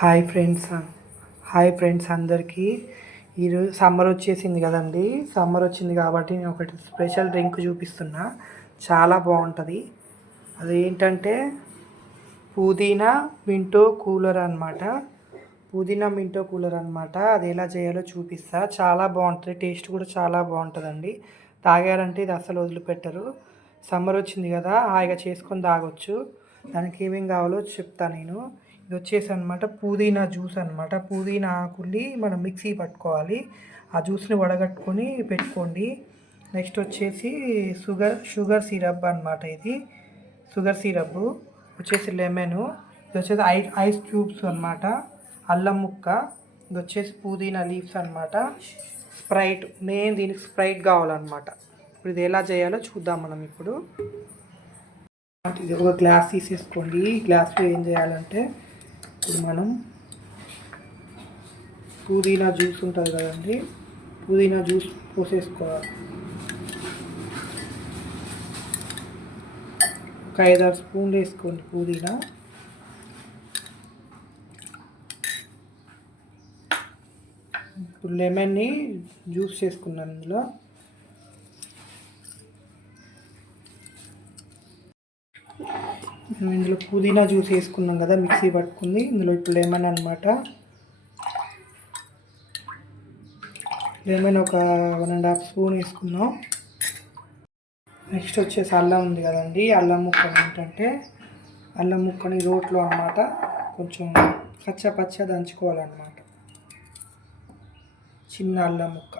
Hi friends. Hi friends అందరికీ. ఈరోజు summer వచ్చేసింది కదండి. సమ్మర్ వచ్చింది కాబట్టి నేను ఒకటి స్పెషల్ డ్రింక్ చూపిస్తున్నా. చాలా బాగుంటుంది. అది ఏంటంటే పుదీనా మింటో కూలర్ అనమాట పుదీనా మింటో కూలర్ అనమాట అది ఎలా చేయాలో చూపిస్తా. చాలా బాగుంటుంది. టేస్ట్ కూడా చాలా బాగుంటుందండి. తాగారంటే ఇది అసలు వదిలిపెట్టరు. సమ్మర్ వచ్చింది కదా హాయిగా చేసుకొని తాగొచ్చు. దానికి ఏమేం కావాలో చెప్తా నేను. ఇది వచ్చేసి అనమాట పుదీనా జ్యూస్ అనమాట పుదీనా ఆకుల్ని మనం మిక్సీ పట్టుకోవాలి. ఆ జ్యూస్ని వడగట్టుకొని పెట్టుకోండి. నెక్స్ట్ వచ్చేసి షుగర్ షుగర్ సిరప్ అనమాట ఇది. షుగర్ సిరప్ వచ్చేసి లెమన్. ఇది వచ్చేసి ఐ ఐస్ క్యూబ్స్ అనమాట అల్లం ముక్క. ఇది వచ్చేసి పుదీనా లీవ్స్ అనమాట స్ప్రైట్. మెయిన్ దీనికి స్ప్రైట్ కావాలన్నమాట. ఇప్పుడు ఇది ఎలా చేయాలో చూద్దాం మనం ఇప్పుడు. ఇది ఒక గ్లాస్ తీసేసుకోండి. గ్లాస్లో ఏం చేయాలంటే ఇప్పుడు మనం పుదీనా జ్యూస్ ఉంటుంది కదండి. పుదీనా జ్యూస్ పోసేసుకోవాలి. ఒక ఐదారు స్పూన్లు వేసుకోండి పుదీనా. ఇప్పుడు లెమన్ని జ్యూస్ చేసుకున్నాను ఇందులో. మనం ఇందులో పుదీనా జ్యూస్ వేసుకున్నాం కదా మిక్సీ పట్టుకుంది. ఇందులో ఇప్పుడు లెమన్ అనమాట లెమన్ ఒక వన్ అండ్ హాఫ్ స్పూన్ వేసుకున్నాం నెక్స్ట్ వచ్చేసి అల్లం ఉంది కదండి. అల్లం ముక్క ఏంటంటే అల్లం ముక్కని రోట్లో అన్నమాట కొంచెం పచ్చ పచ్చ దంచుకోవాలన్నమాట. చిన్న అల్లం ముక్క.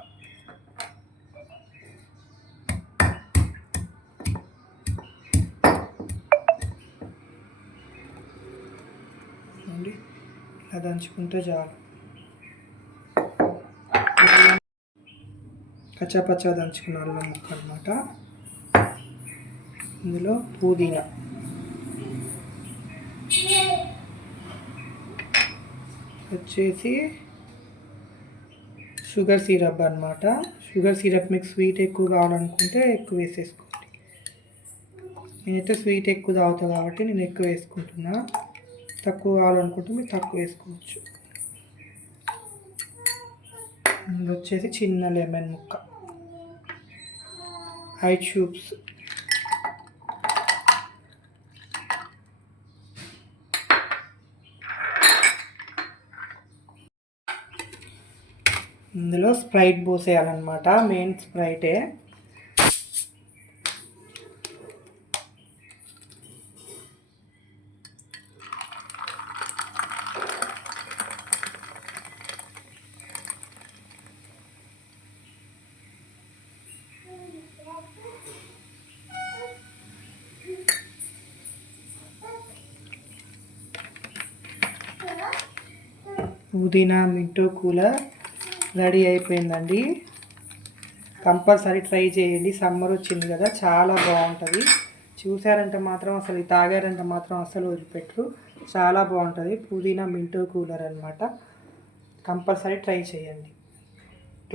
ఇలా దంచుకుంటే చాలు. కచ్చాపచ్చా దంచుకున్న అల్లం ముక్క అనమాట ఇందులో పుదీనా. వచ్చేసి షుగర్ సిరప్ అనమాట షుగర్ సిరప్ మీకు స్వీట్ ఎక్కువ కావాలనుకుంటే ఎక్కువ వేసేసుకోండి. నేనైతే స్వీట్ ఎక్కువ తాగుతా కాబట్టి నేను ఎక్కువ వేసుకుంటున్నా. తక్కువ కావాలనుకుంటే మీరు తక్కువ వేసుకోవచ్చు. ఇది వచ్చేసి చిన్న లెమన్ ముక్క. ఐ ట్యూబ్స్ ఇందులో స్ప్రైట్ పోసేయాలన్నమాట. మెయిన్ స్ప్రైటే. పుదీనా మింటో కూలర్ రెడీ అయిపోయిందండి. కంపల్సరీ ట్రై చేయండి. సమ్మర్ వచ్చింది కదా చాలా బాగుంటుంది. చూసారంటే మాత్రం అసలు తాగారంటే మాత్రం అసలు వదిలిపెట్టరు. చాలా బాగుంటుంది. పుదీనా మింటో కూలర్ అనమాట కంపల్సరీ ట్రై చేయండి.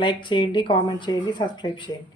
లైక్ చేయండి కామెంట్ చేయండి సబ్స్క్రైబ్ చేయండి.